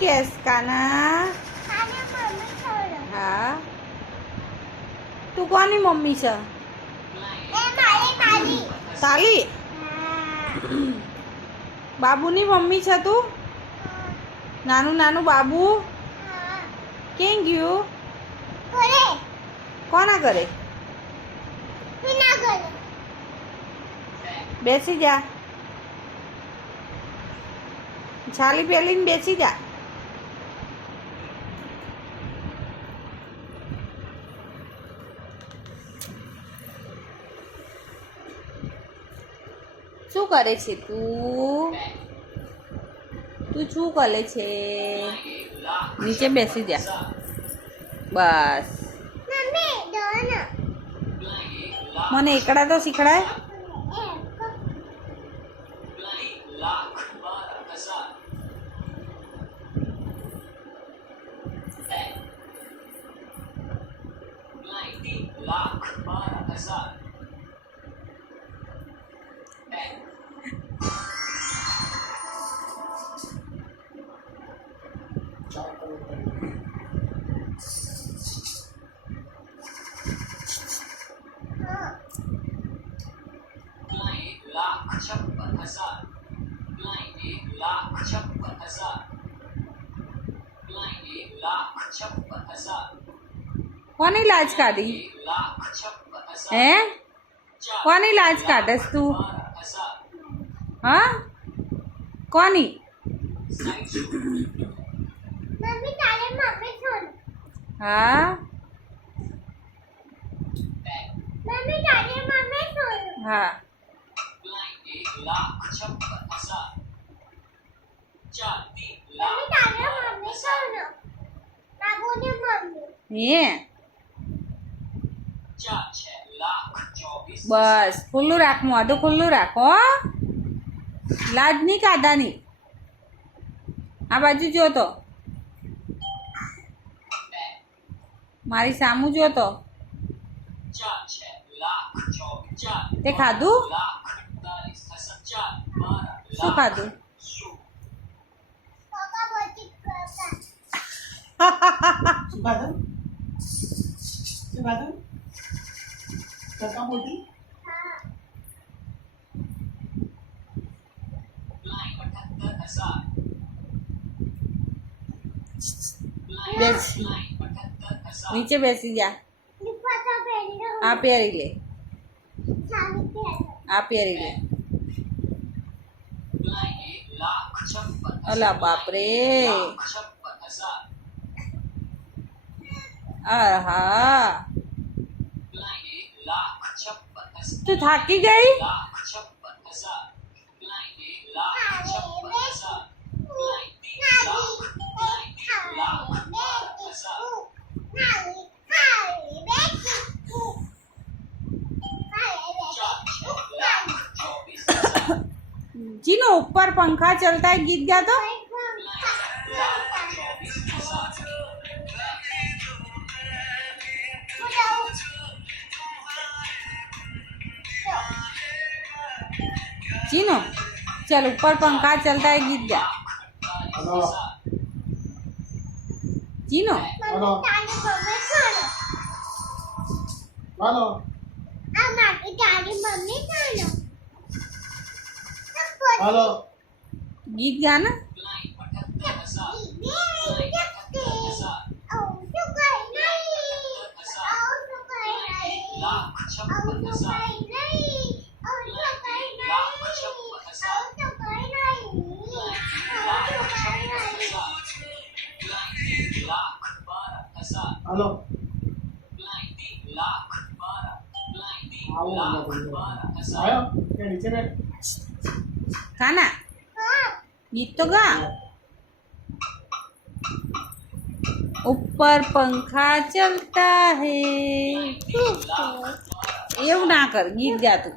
Case કાના? હા, તું કોની મમ્મી છે? તાલી બાબુની મમ્મી છે તું? નાનું નાનું બાબુ કેમ ગયું? કોના ઘરે? બેસી જા, છાલી પહેરીને બેસી જા. શું કરે છે તું? તું શું કરે છે? નીચે બેસી જા. બસ, મને એકડા તો શીખડાય. કોની લાજ કાઢી? હે, કોની લાજ કાઢેસ તું? હા, કોની? હા, હા. હે, બસ ખુલ્લું રાખ, મોઢું ખુલ્લું રાખો. લાજ નહીં કાઢાની. આ બાજુ જોતો, મારી સામું જોતો. તે ખાધું? શું ખાધું? બેસ, નીચે બેસી જા. આ પહેરી લે, આ પહેરી લે. અલા બાપરે, આહા, તું થાકી ગઈ? जीनो ऊपर पंखा चलता है गीत गा तो. जीनो चल ऊपर पंखा चलता है गीत गा. जीनो हेलो हेलो गीत गाना. हेलो आयो क्या नीचे बैठ. खाना गीत तो गा. ऊपर पंखा चलता है એવું ના કર, ગીત ગા તું.